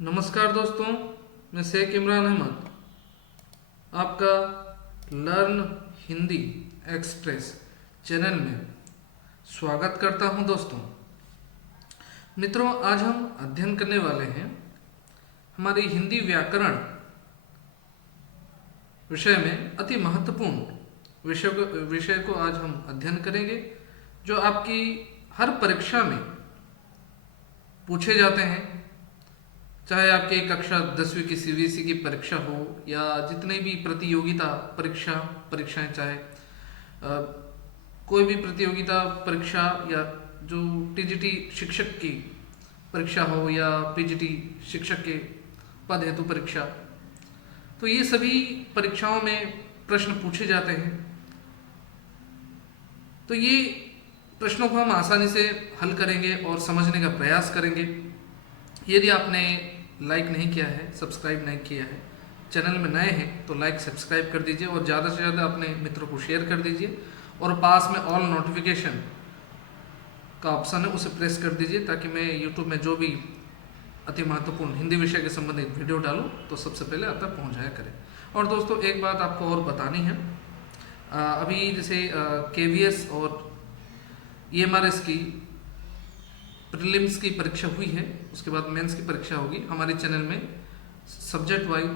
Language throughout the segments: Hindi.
नमस्कार दोस्तों, मैं शेख इमरान अहमद आपका लर्न हिंदी एक्सप्रेस चैनल में स्वागत करता हूं। दोस्तों मित्रों, आज हम अध्ययन करने वाले हैं हमारी हिंदी व्याकरण विषय में अति महत्वपूर्ण विषय को आज हम अध्ययन करेंगे, जो आपकी हर परीक्षा में पूछे जाते हैं। चाहे आपके कक्षा 10वीं की सीबीएसई की परीक्षा हो या जितनी भी प्रतियोगिता परीक्षाएं, चाहे कोई भी प्रतियोगिता परीक्षा या जो टीजीटी शिक्षक की परीक्षा हो या पीजीटी शिक्षक के पद हेतु परीक्षा, तो ये सभी परीक्षाओं में प्रश्न पूछे जाते हैं। तो ये प्रश्नों को हम आसानी से हल करेंगे और समझने का प्रयास करेंगे। यदि आपने लाइक नहीं किया है, सब्सक्राइब नहीं किया है, चैनल में नए हैं तो लाइक सब्सक्राइब कर दीजिए और ज़्यादा से ज़्यादा अपने मित्रों को शेयर कर दीजिए और पास में ऑल नोटिफिकेशन का ऑप्शन है उसे प्रेस कर दीजिए, ताकि मैं यूट्यूब में जो भी अति महत्वपूर्ण हिंदी विषय के संबंधित वीडियो डालूं तो सबसे पहले आप तक पहुँचाया करें। और दोस्तों एक बात आपको और बतानी है, अभी जैसे केवीएस और ईएमआरएस की प्रीलिम्स की परीक्षा हुई है, उसके बाद मेंस की परीक्षा होगी। हमारे चैनल में सब्जेक्ट वाइज,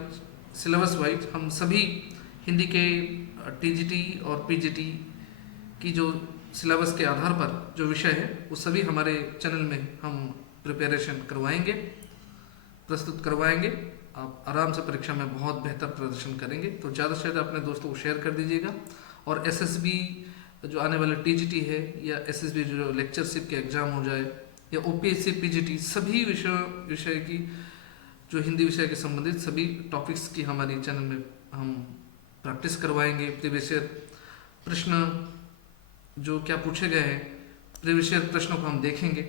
सिलेबस वाइज हम सभी हिंदी के टीजीटी और पीजीटी की जो सिलेबस के आधार पर जो विषय है वो सभी हमारे चैनल में हम प्रिपरेशन करवाएंगे, प्रस्तुत करवाएंगे। आप आराम से परीक्षा में बहुत बेहतर प्रदर्शन करेंगे। तो ज़्यादा से ज़्यादा अपने दोस्तों को शेयर कर दीजिएगा। और एसएसबी जो आने वाले टीजीटी है या एसएसबी जो लेक्चरशिप के एग्ज़ाम हो जाए या ओपीएससी पीजीटी, सभी विषय की जो हिंदी विषय के संबंधित सभी टॉपिक्स की हमारी चैनल में हम प्रैक्टिस करवाएंगे। प्रीवियस प्रश्न जो क्या पूछे गए हैं, प्रीवियस प्रश्नों को हम देखेंगे।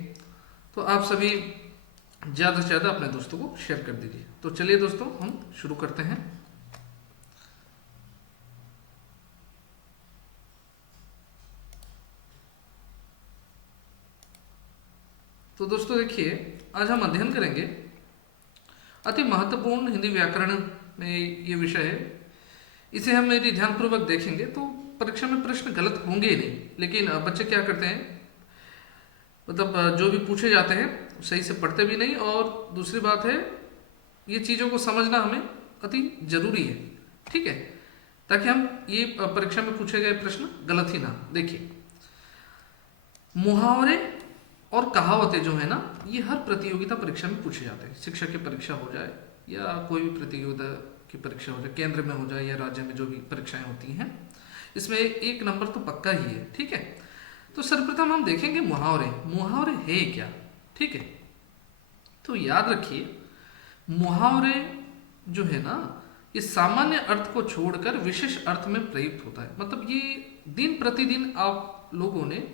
तो आप सभी ज़्यादा से ज़्यादा अपने दोस्तों को शेयर कर दीजिए। तो चलिए दोस्तों, हम शुरू करते हैं। तो दोस्तों देखिए, आज हम अध्ययन करेंगे अति महत्वपूर्ण हिंदी व्याकरण में ये विषय है। इसे हम यदि ध्यानपूर्वक देखेंगे तो परीक्षा में प्रश्न गलत होंगे ही नहीं, लेकिन बच्चे क्या करते हैं, मतलब जो भी पूछे जाते हैं सही से पढ़ते भी नहीं। और दूसरी बात है, ये चीज़ों को समझना हमें अति जरूरी है, ठीक है, ताकि हम ये परीक्षा में पूछे गए प्रश्न गलत ही ना। देखिए, मुहावरे और कहावतें जो है ना, ये हर प्रतियोगिता परीक्षा में पूछे जाते हैं। शिक्षक की परीक्षा हो जाए या कोई भी प्रतियोगिता की परीक्षा हो जाए, केंद्र में हो जाए या राज्य में जो भी परीक्षाएं होती हैं, इसमें एक नंबर तो पक्का ही है, ठीक है। तो सर्वप्रथम हम देखेंगे मुहावरे है क्या, ठीक है। तो याद रखिए, मुहावरे जो है ना, ये सामान्य अर्थ को छोड़कर विशेष अर्थ में प्रयुक्त होता है। मतलब ये दिन प्रतिदिन आप लोगों ने,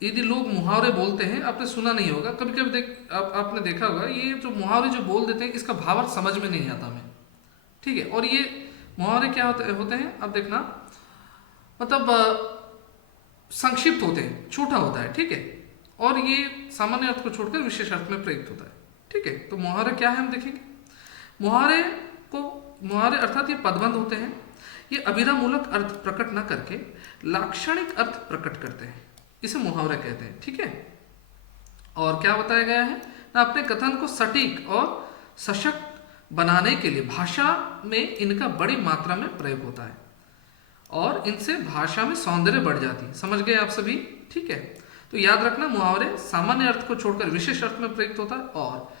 यदि लोग मुहावरे बोलते हैं, आपने सुना नहीं होगा, कभी कभी आपने देखा होगा, ये जो मुहावरे जो बोल देते हैं इसका भावार्थ समझ में नहीं आता हमें, ठीक है। और ये मुहावरे क्या होते हैं, अब देखना, मतलब संक्षिप्त होते हैं, छोटा होता है, ठीक है। और ये सामान्य अर्थ को छोड़कर विशेष अर्थ में प्रयुक्त होता है, ठीक है। तो मुहावरे क्या है हम देखेंगे। मुहावरे अर्थात ये पदबंध होते हैं। ये अभिधामूलक अर्थ प्रकट न करके लाक्षणिक अर्थ प्रकट करते हैं, इसे मुहावरे कहते हैं, ठीक है। और क्या बताया गया है ना, अपने कथन को सटीक और सशक्त बनाने के लिए भाषा में इनका बड़ी मात्रा में प्रयोग होता है और इनसे भाषा में सौंदर्य बढ़ जाती है। समझ गए आप सभी, ठीक है। तो याद रखना, मुहावरे सामान्य अर्थ को छोड़कर विशेष अर्थ में प्रयुक्त होता है। और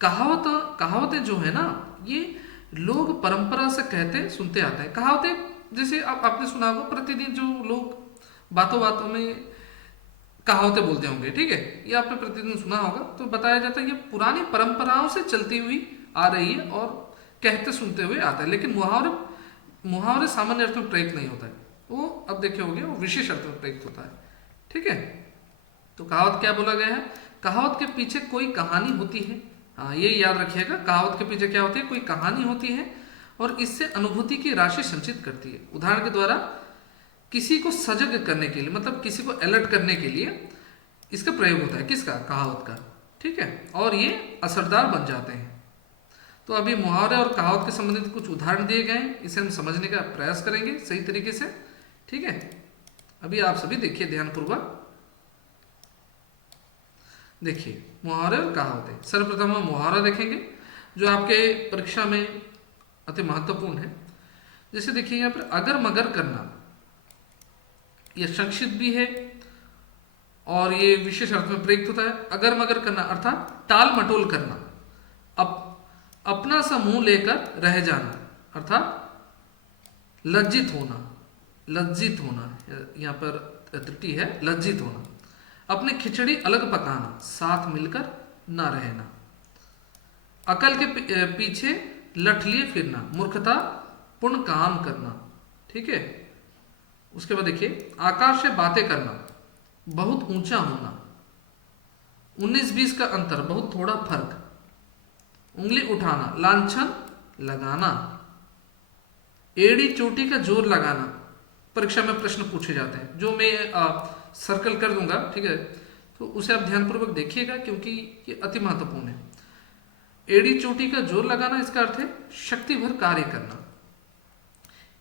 कहावतें जो है ना, ये लोग परंपरा से कहते सुनते आते हैं। कहावतें जैसे आपने सुना होगा, प्रतिदिन जो लोग बातों बातों में कहावतें बोलते होंगे, ठीक है, ये आपने प्रतिदिन सुना होगा। तो बताया जाता है ये पुरानी परंपराओं से चलती हुई आ रही है और कहते सुनते हुए आता है। लेकिन मुहावरे सामान्य अर्थ में प्रयुक्त नहीं होता है, वो अब देखे होंगे, वो विशेष अर्थ में प्रयुक्त होता है, ठीक है। तो कहावत क्या बोला गया है, कहावत के पीछे कोई कहानी होती है। हाँ, ये याद रखिएगा, कहावत के पीछे क्या होती है, कोई कहानी होती है और इससे अनुभूति की राशि संचित करती है। उदाहरण के द्वारा किसी को सजग करने के लिए, मतलब किसी को अलर्ट करने के लिए इसका प्रयोग होता है, किसका, कहावत का, ठीक है। और ये असरदार बन जाते हैं, तो अभी मुहावरे और कहावत के संबंधित कुछ उदाहरण दिए गए हैं, इसे हम समझने का प्रयास करेंगे सही तरीके से। ठीक है, अभी आप सभी देखिए ध्यानपूर्वक। देखिए मुहावरे और कहावतें, सर्वप्रथम हम मुहावरा देखेंगे जो आपके परीक्षा में अति महत्वपूर्ण है। जैसे देखिए यहाँ पर अगर मगर करना, यह संक्षिप्त भी है और ये विशेष अर्थ में प्रयुक्त होता है। अगर मगर करना अर्थात टाल मटोल करना, अपना सा मुंह लेकर रह जाना अर्थात लज्जित होना, लज्जित होना, यहाँ पर त्रुटि है, लज्जित होना। अपने खिचड़ी अलग पकाना, साथ मिलकर ना रहना। अकल के पीछे लठ लिए फिरना, मूर्खता पूर्ण काम करना। ठीक है, उसके बाद देखिए आकाश से बातें करना, बहुत ऊंचा होना। 19-20 का अंतर, बहुत थोड़ा फर्क। उंगली उठाना, लांछन लगाना। एड़ी चोटी का जोर लगाना, परीक्षा में प्रश्न पूछे जाते हैं, जो मैं सर्कल कर दूंगा। ठीक है, तो उसे आप ध्यानपूर्वक देखिएगा क्योंकि ये अति महत्वपूर्ण है। एड़ी चोटी का जोर लगाना, इसका अर्थ है शक्ति भर कार्य करना।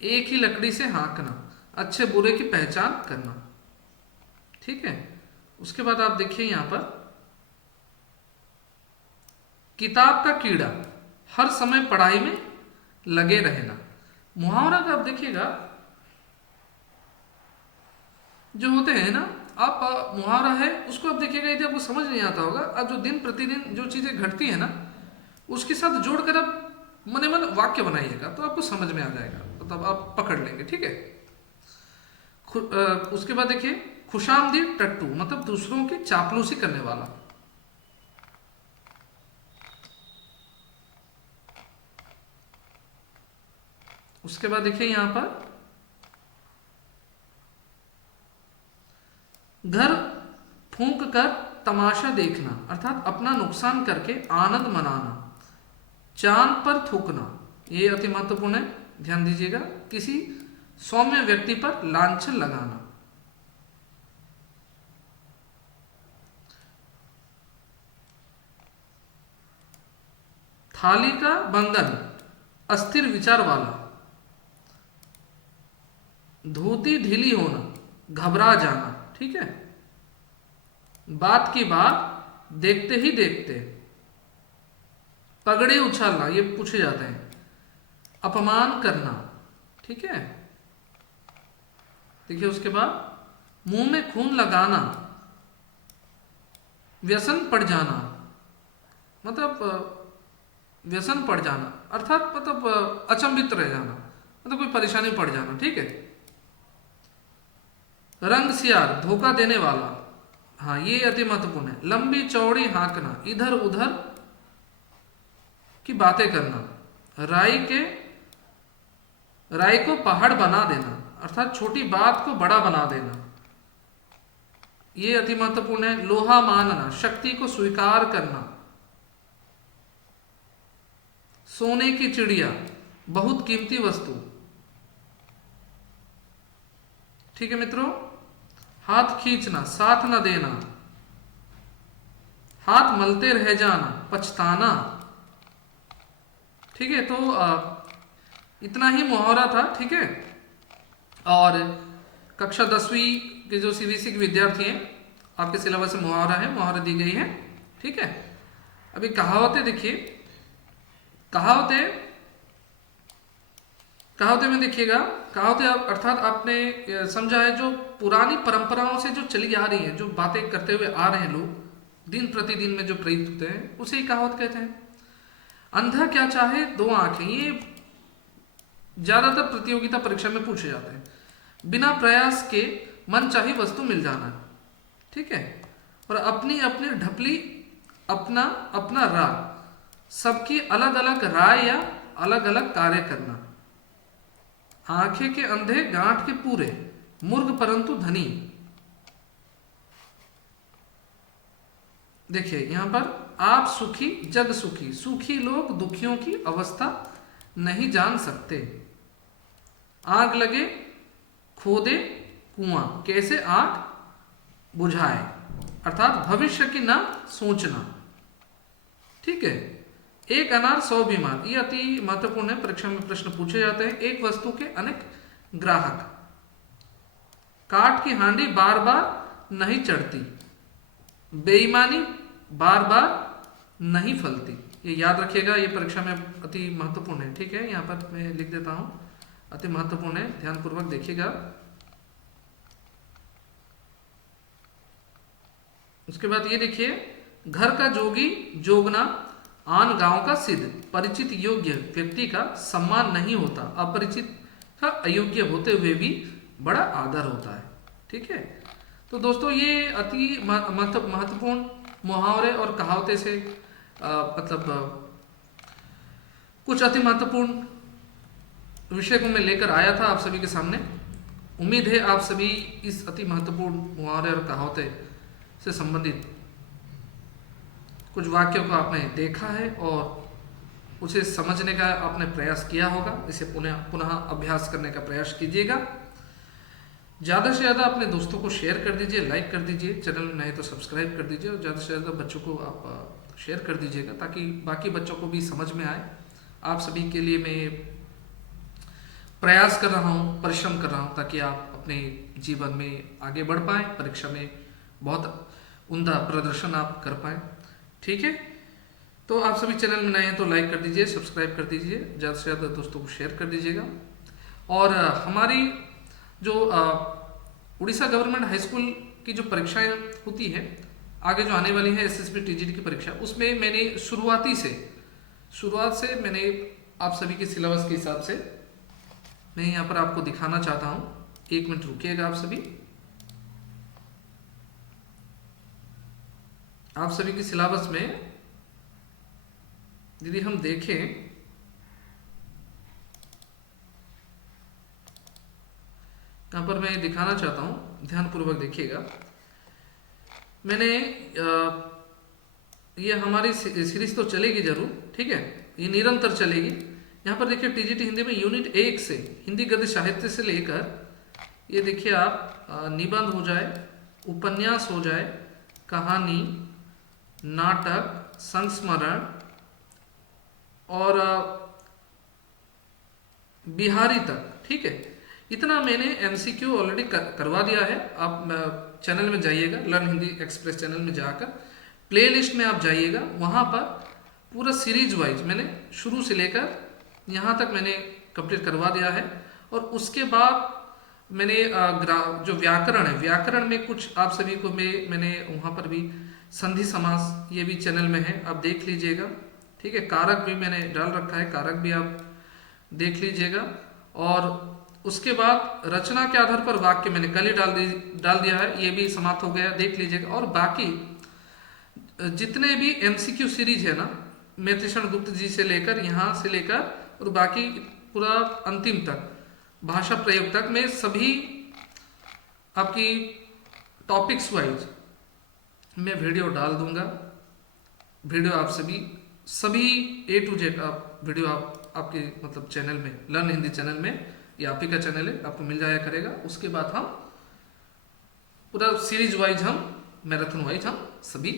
एक ही लकड़ी से हाँकना, अच्छे बुरे की पहचान करना। ठीक है, उसके बाद आप देखिए यहां पर किताब का कीड़ा, हर समय पढ़ाई में लगे रहना। मुहावरा का आप देखिएगा जो होते हैं ना, आप मुहावरा है उसको आप देखिएगा, यदि आपको समझ नहीं आता होगा, अब जो दिन प्रतिदिन जो चीजें घटती है ना उसके साथ जोड़कर आप मने मन वाक्य बनाइएगा तो आपको समझ में आ जाएगा, तो तब आप पकड़ लेंगे। ठीक है, उसके बाद देखिए खुशामदीद टट्टू, मतलब दूसरों की चापलूसी करने वाला। उसके बाद देखिए यहां पर घर फूंक कर तमाशा देखना, अर्थात अपना नुकसान करके आनंद मनाना। चांद पर थूकना, ये अति महत्वपूर्ण है, ध्यान दीजिएगा। किसी सौम्य व्यक्ति पर लांछन लगाना। थाली का बंधन, अस्थिर विचार वाला। धोती ढीली होना, घबरा जाना। ठीक है, बात की बात देखते ही देखते। पगड़े उछालना, ये पूछे जाते हैं। अपमान करना। ठीक है, देखिए उसके बाद मुंह में खून लगाना, व्यसन पड़ जाना, मतलब व्यसन पड़ जाना अर्थात मतलब अचंभित रह जाना, मतलब कोई परेशानी पड़ जाना। ठीक है, रंग सियार, धोखा देने वाला। हाँ, ये अति महत्वपूर्ण है। लंबी चौड़ी हाँकना, इधर उधर की बातें करना। राई को पहाड़ बना देना, अर्थात छोटी बात को बड़ा बना देना। ये अति महत्वपूर्ण है। लोहा मानना, शक्ति को स्वीकार करना। सोने की चिड़िया, बहुत कीमती वस्तु। ठीक है मित्रों, हाथ खींचना, साथ न देना। हाथ मलते रह जाना, पछताना। ठीक है, तो इतना ही मुहावरा था। ठीक है, और कक्षा 10वीं के जो सीबीएसई के विद्यार्थी हैं, आपके सिलेबस में मुहावरा है, मुहावरा दी गई है। ठीक है, अभी कहावतें देखिए। कहावतें में देखिएगा, कहावतें अर्थात आपने समझा है जो पुरानी परंपराओं से जो चली आ रही है, जो बातें करते हुए आ रहे हैं लोग दिन प्रतिदिन में जो प्रयुक्त होते हैं, उसे ही कहावत कहते हैं। अंधा क्या चाहे दो आंखें, ये ज्यादातर प्रतियोगिता परीक्षा में पूछे जाते हैं। बिना प्रयास के मन चाही वस्तु मिल जाना। ठीक है, और अपनी अपनी ढपली, अपना अपना राग, सबकी अलग अलग राय या अलग अलग कार्य करना। आंखें के अंधे गांठ के पूरे, मूर्ख परंतु धनी। देखिए यहां पर आप सुखी जग सुखी, सुखी लोग दुखियों की अवस्था नहीं जान सकते। आग लगे खोदे कुआं, कैसे आग बुझाए, अर्थात भविष्य की ना सोचना। ठीक है, एक अनार 100 बीमार, ये अति महत्वपूर्ण है, परीक्षा में प्रश्न पूछे जाते हैं। एक वस्तु के अनेक ग्राहक, काठ की हांडी बार बार नहीं चढ़ती, बेईमानी बार बार नहीं फलती। ये याद रखिएगा, ये परीक्षा में अति महत्वपूर्ण है। ठीक है, यहाँ पर मैं लिख देता हूं, अति महत्वपूर्ण है, ध्यानपूर्वक देखिएगा। उसके बाद ये देखिए, घर का जोगी जोगना, आन गांव का सिद्ध, परिचित योग्य व्यक्ति का सम्मान नहीं होता, अपरिचित का अयोग्य होते हुए भी बड़ा आदर होता है। ठीक है, तो दोस्तों ये अति महत्वपूर्ण मुहावरे और कहावतें से कुछ अति महत्वपूर्ण विषय को मैं लेकर आया था आप सभी के सामने। उम्मीद है आप सभी इस अति महत्वपूर्ण मुहावरे और कहावतें से संबंधित कुछ वाक्यों को आपने देखा है और उसे समझने का आपने प्रयास किया होगा। इसे पुनः अभ्यास करने का प्रयास कीजिएगा। ज़्यादा से ज़्यादा अपने दोस्तों को शेयर कर दीजिए, लाइक कर दीजिए, चैनल में नए तो सब्सक्राइब कर दीजिए और ज़्यादा से ज़्यादा बच्चों को आप शेयर कर दीजिएगा ताकि बाकी बच्चों को भी समझ में आए। आप सभी के लिए मैं प्रयास कर रहा हूँ, परिश्रम कर रहा हूँ ताकि आप अपने जीवन में आगे बढ़ पाएँ, परीक्षा में बहुत उम्दा प्रदर्शन आप कर पाएँ। ठीक है, तो आप सभी चैनल में नए हैं तो लाइक कर दीजिए, सब्सक्राइब कर दीजिए, ज़्यादा से ज़्यादा दोस्तों को शेयर कर दीजिएगा। और हमारी जो उड़ीसा गवर्नमेंट हाई स्कूल की जो परीक्षाएं होती है आगे जो आने वाली है एसएसबी टीजीटी की परीक्षा, उसमें मैंने शुरुआत से मैंने आप सभी के सिलेबस के हिसाब से मैं यहाँ पर आपको दिखाना चाहता हूँ। 1 मिनट रुकिएगा आप सभी। आप सभी के सिलेबस में यदि हम देखें, यहाँ पर मैं दिखाना चाहता हूँ, ध्यानपूर्वक देखिएगा। मैंने ये हमारी सीरीज तो चलेगी जरूर, ठीक है, ये निरंतर चलेगी। यहाँ पर देखिए टीजीटी हिंदी में यूनिट 1 से हिंदी गद्य साहित्य से लेकर ये देखिए आप निबंध हो जाए, उपन्यास हो जाए, कहानी, नाटक, संस्मरण और बिहारी तक। ठीक है, इतना मैंने एमसीक्यू ऑलरेडी करवा दिया है। आप चैनल में जाइएगा, लर्न हिंदी एक्सप्रेस चैनल में जाकर प्लेलिस्ट में आप जाइएगा, वहाँ पर पूरा सीरीज वाइज मैंने शुरू से लेकर यहाँ तक मैंने कंप्लीट करवा दिया है। और उसके बाद मैंने जो व्याकरण है, व्याकरण में कुछ आप सभी को मैंने वहाँ पर भी संधि समास ये भी चैनल में है, आप देख लीजिएगा। ठीक है, कारक भी मैंने डाल रखा है, कारक भी आप देख लीजिएगा। और उसके बाद रचना के आधार पर वाक्य मैंने कल ही डाल दिया है, ये भी समाप्त हो गया, देख लीजिएगा। और बाकी जितने भी एमसीक्यू सीरीज है ना, मैत्रीषण गुप्त जी से लेकर यहाँ से लेकर और बाकी पूरा अंतिम तक भाषा प्रयोग तक मैं सभी आपकी टॉपिक्स वाइज मैं वीडियो डाल दूंगा। वीडियो आप सभी A to Z आप वीडियो आपके मतलब चैनल में, लर्न हिंदी चैनल में, ये आप ही का चैनल है, आपको मिल जाया करेगा। उसके बाद हम पूरा सीरीज वाइज हम मैराथन वाइज हम सभी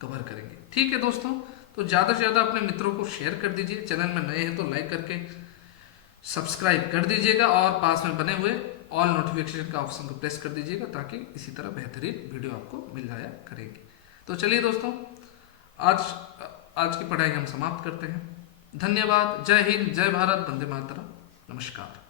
कवर करेंगे। ठीक है दोस्तों, तो ज़्यादा से ज़्यादा अपने मित्रों को शेयर कर दीजिए, चैनल में नए हैं तो लाइक करके सब्सक्राइब कर दीजिएगा और पास में बने हुए ऑल नोटिफिकेशन का ऑप्शन को प्रेस कर दीजिएगा ताकि इसी तरह बेहतरीन वीडियो आपको मिल जाया करेंगे। तो चलिए दोस्तों, आज की पढ़ाई हम समाप्त करते हैं। धन्यवाद। जय हिंद, जय भारत, वंदे मातरम, नमस्कार।